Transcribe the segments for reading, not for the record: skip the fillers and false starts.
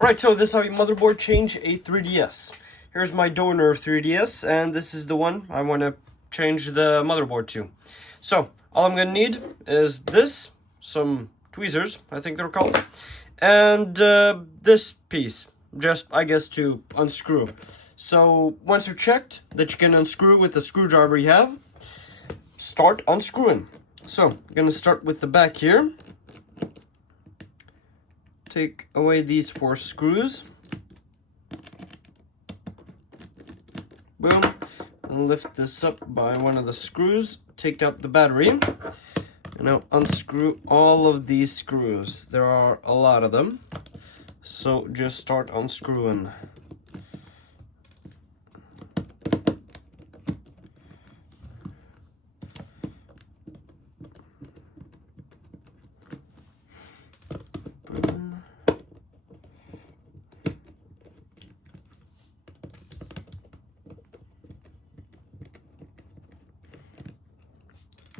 Right, so this is how you motherboard change a 3DS. Here's my donor 3DS, and this is the one I want to change the motherboard to. So, all I'm going to need is this, some tweezers, I think they're called, and this piece, just, I guess, to unscrew. So, once you're checked that you can unscrew with the screwdriver you have, start unscrewing. So, I'm going to start with the back here. Take away these 4 screws. Boom. And lift this up by one of the screws. Take out the battery. And now unscrew all of these screws. There are a lot of them. So just start unscrewing.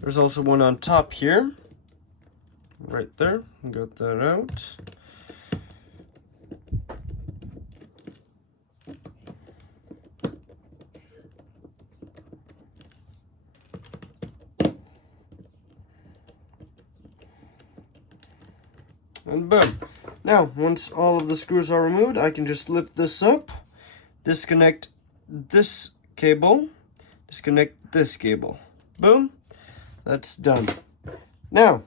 There's also one on top here, right there. Got that out. And boom. Now, once all of the screws are removed, I can just lift this up, disconnect this cable, disconnect this cable. Boom. That's done. Now,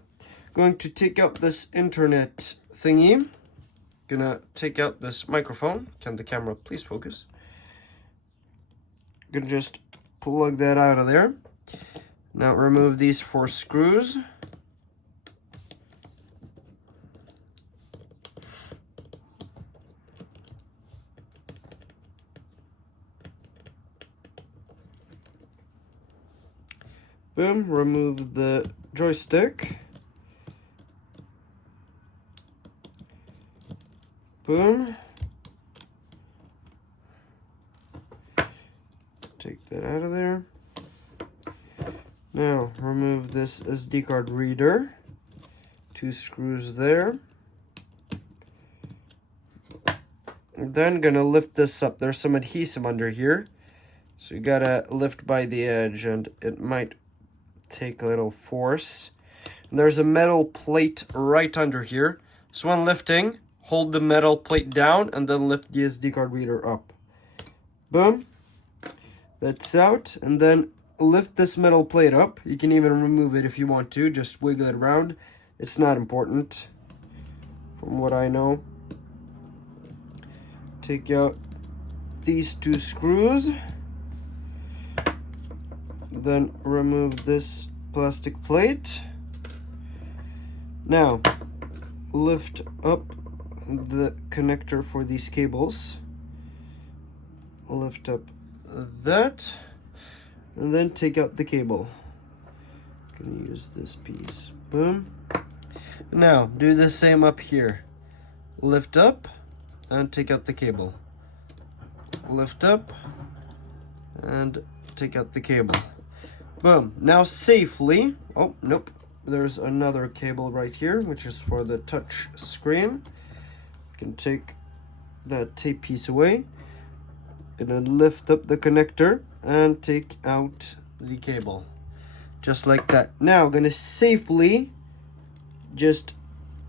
going to take out this internet thingy. Gonna take out this microphone. Can the camera please focus? Gonna just plug that out of there. Now remove these 4 screws. Boom, remove the joystick. Boom. Take that out of there. Now, remove this SD card reader. 2 screws there. Then gonna lift this up. There's some adhesive under here. So you gotta lift by the edge, and it might take a little force. And there's a metal plate right under here. So when lifting, hold the metal plate down and then lift the SD card reader up. Boom. That's out. And then lift this metal plate up. You can even remove it if you want to. Just wiggle it around. It's not important, from what I know. Take out these 2 screws. Then remove this plastic plate. Now, lift up the connector for these cables. Lift up that. And then take out the cable. Gonna use this piece. Boom. Now, do the same up here. Lift up and take out the cable. Lift up and take out the cable. Boom. Now safely, oh, nope. There's another cable right here, which is for the touch screen. You can take that tape piece away. Gonna lift up the connector and take out the cable. Just like that. Now, gonna safely just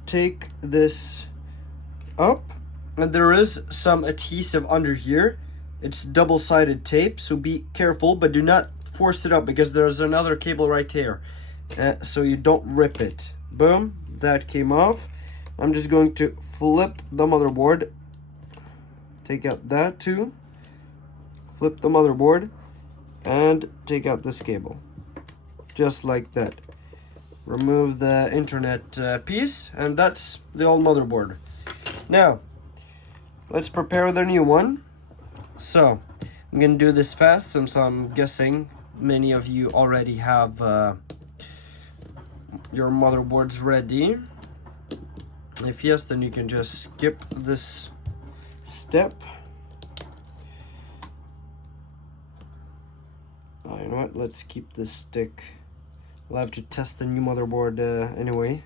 take this up. And there is some adhesive under here. It's double-sided tape, so be careful, but do not force it up because there's another cable right here, so you don't rip it. Boom, that came off. I'm just going to flip the motherboard. Take out that too. Flip the motherboard and take out this cable. Just like that. Remove the internet piece, and that's the old motherboard. Now, let's prepare the new one. So, I'm gonna do this fast since I'm guessing many of you already have your motherboards ready. If yes, then you can just skip this step. Oh, you know what? Let's keep this stick. We'll have to test the new motherboard anyway.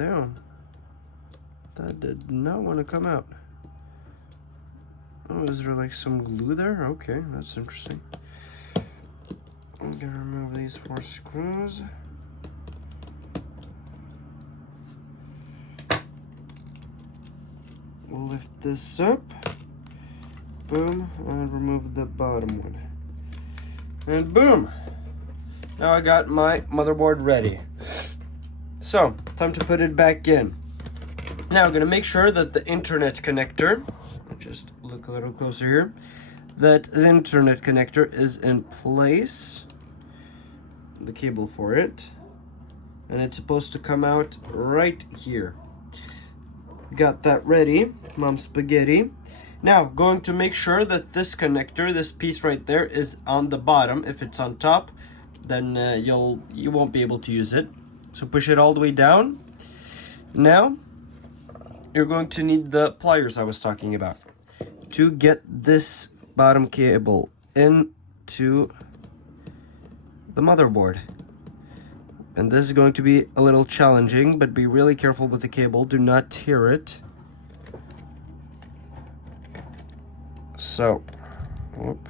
down. That did not want to come out. Oh, is there like some glue there? Okay, that's interesting. I'm gonna remove these 4 screws. We'll lift this up. Boom, and remove the bottom one. And boom! Now I got my motherboard ready. So, time to put it back in. Now I'm gonna make sure that the internet connector, just look a little closer here, that the internet connector is in place. The cable for it. And it's supposed to come out right here. Got that ready, Mom Spaghetti. Now, going to make sure that this connector, this piece right there, is on the bottom. If it's on top, then you won't be able to use it. So push it all the way down. Now, you're going to need the pliers I was talking about to get this bottom cable into the motherboard. And this is going to be a little challenging, but be really careful with the cable. Do not tear it. So, whoop.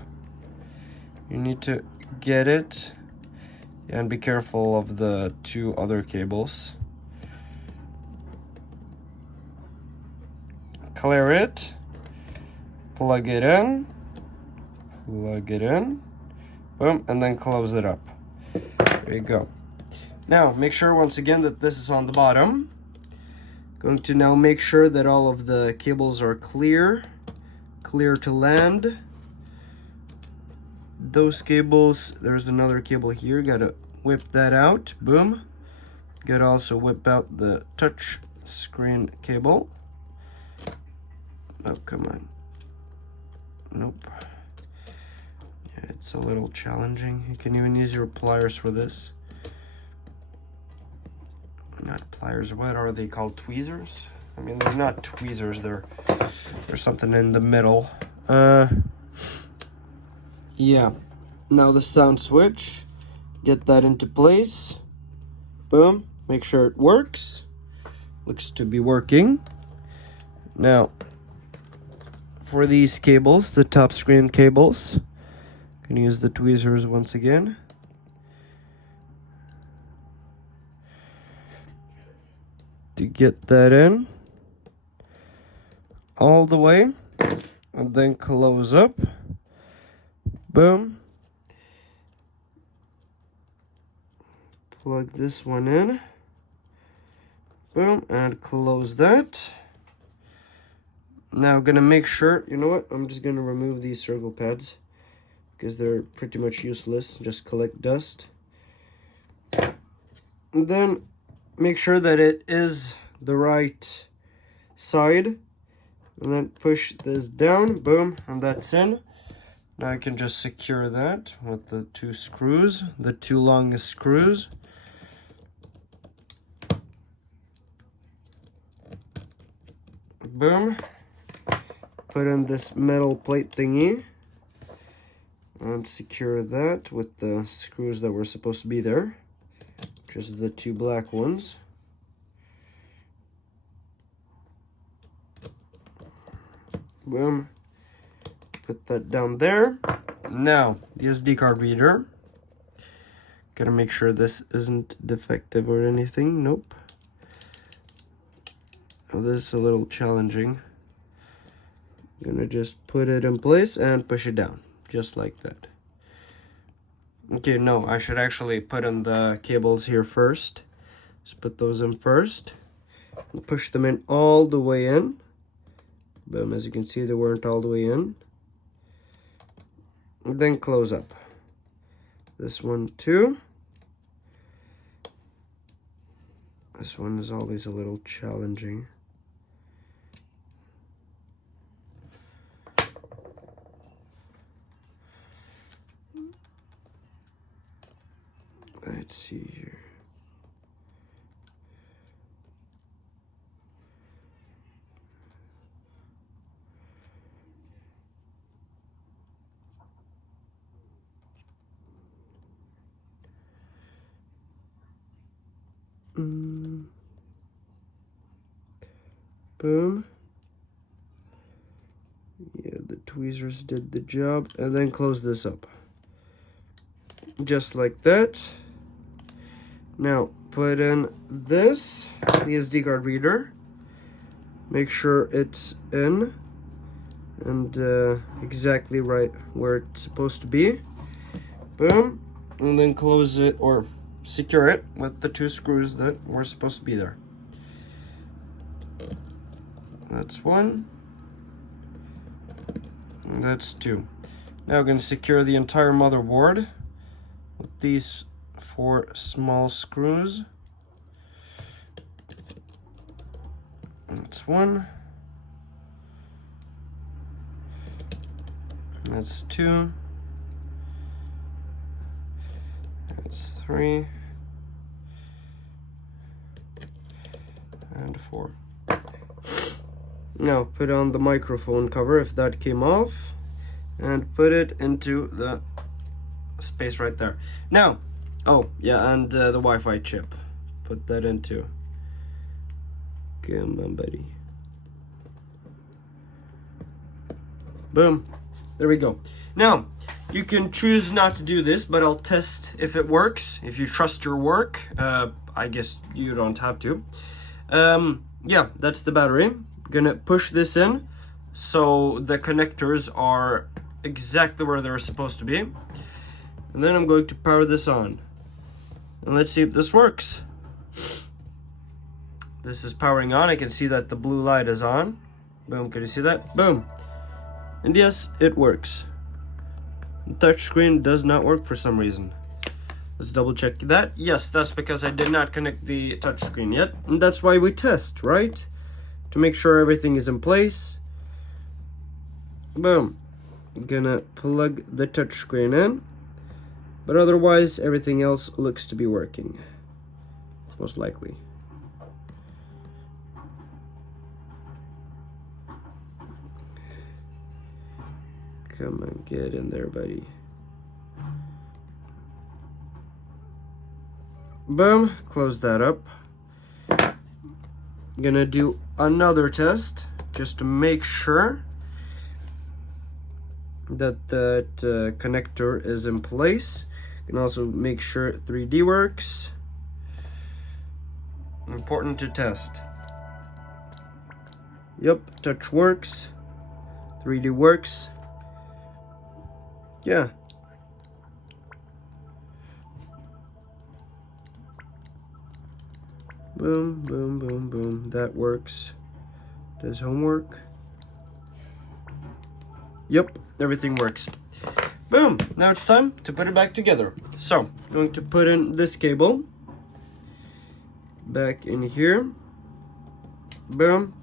You need to get it and be careful of the 2 other cables. Clear it, plug it in, boom, and then close it up. There you go. Now, make sure once again that this is on the bottom. Going to now make sure that all of the cables are clear to land. Those cables, there's another cable here, gotta whip that out, boom. Gotta also whip out the touch screen cable. Oh, come on. Nope. Yeah, it's a little challenging. You can even use your pliers for this. Not pliers, what are they called? Tweezers? I mean, they're not tweezers, they're something in the middle. Yeah. Now the sound switch. Get that into place. Boom. Make sure it works. Looks to be working. Now, for these cables, the top screen cables, I'm gonna use the tweezers once again. To get that in all the way, and then close up. Boom. Plug this one in. Boom, and close that. Now I'm gonna make sure, you know what, I'm just gonna remove these circle pads because they're pretty much useless, just collect dust. And then make sure that it is the right side, and then push this down, boom, and that's in. Now I can just secure that with the 2 screws, the 2 longest screws. Boom. Put in this metal plate thingy and secure that with the screws that were supposed to be there, which is the 2 black ones. Boom. Put that down there. Now, the SD card reader. Gotta make sure this isn't defective or anything. Nope. Oh, this is a little challenging. I'm gonna just put it in place and push it down, just like that. Okay, no, I should actually put in the cables here first. Just put those in first. Push them in all the way in. Boom, as you can see, they weren't all the way in. And then close up. This one too. This one is always a little challenging. Let's see here. Boom. Yeah, the tweezers did the job. And then close this up. Just like that. Now, put in this, the SD card reader. Make sure it's in and exactly right where it's supposed to be. Boom. And then close it or secure it with the 2 screws that were supposed to be there. That's 1. And that's 2. Now we're going to secure the entire motherboard with these 4 small screws. That's 1. That's 2. That's 3. And 4. Now put on the microphone cover if that came off, and put it into the space right there. Now, oh yeah, and the Wi-Fi chip. Put that into. Come on, buddy. Boom. There we go. Now, you can choose not to do this, but I'll test if it works. If you trust your work, I guess you don't have to. Yeah, that's the battery. Gonna push this in so the connectors are exactly where they're supposed to be. And then I'm going to power this on. And let's see if this works. This is powering on. I can see that the blue light is on. Boom, can you see that? Boom. And yes, it works. The touchscreen does not work for some reason. Let's double check that. Yes, that's because I did not connect the touchscreen yet. And that's why we test, right? To make sure everything is in place. Boom. I'm gonna plug the touchscreen in. But otherwise, everything else looks to be working. Most likely. Come on, get in there, buddy. Boom, close that up. I'm gonna do another test just to make sure that connector is in place. You can also make sure 3D works. Important to test. Yep, touch works. 3D works. Yeah. Boom, boom, boom, boom. That works. Does homework. Yep, everything works. Boom, now it's time to put it back together. So, I'm going to put in this cable back in here. Boom.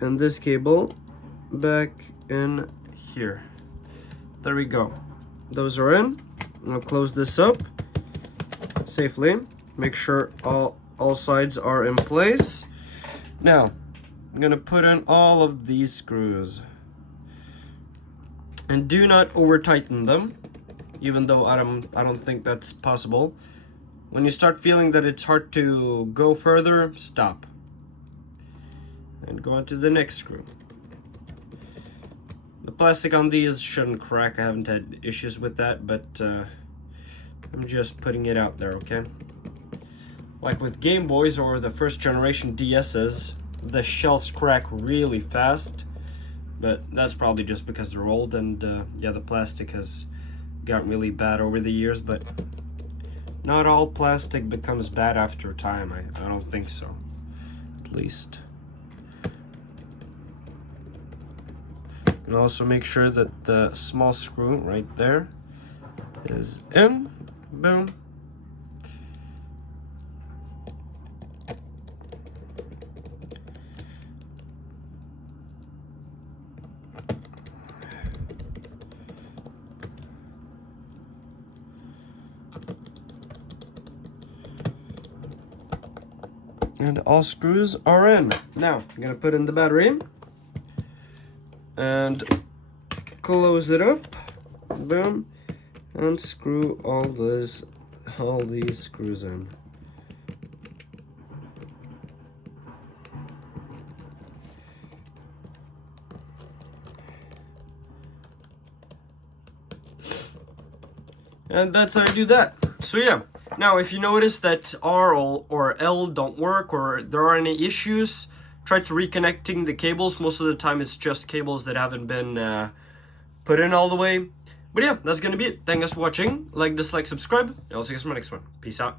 And this cable back in here. There we go. Those are in. I'll close this up safely. Make sure all sides are in place. Now, I'm gonna put in all of these screws. And do not over tighten them, even though I don't think that's possible. When you start feeling that it's hard to go further, stop. And go on to the next screw. The plastic on these shouldn't crack. I haven't had issues with that, but I'm just putting it out there, okay? Like with Game Boys or the first generation DSs, the shells crack really fast, but that's probably just because they're old and yeah, the plastic has gotten really bad over the years, but not all plastic becomes bad after time. I don't think so, at least. And also make sure that the small screw right there is in. Boom. And all screws are in. Now, I'm gonna put in the battery and close it up. Boom. And screw all these screws in. And that's how you do that. So yeah, now if you notice that R or L don't work, or there are any issues, try to reconnecting the cables. Most of the time it's just cables that haven't been put in all the way. But yeah, that's gonna be it. Thank you guys for watching. Like, dislike, subscribe, and I'll see you guys in my next one. Peace out.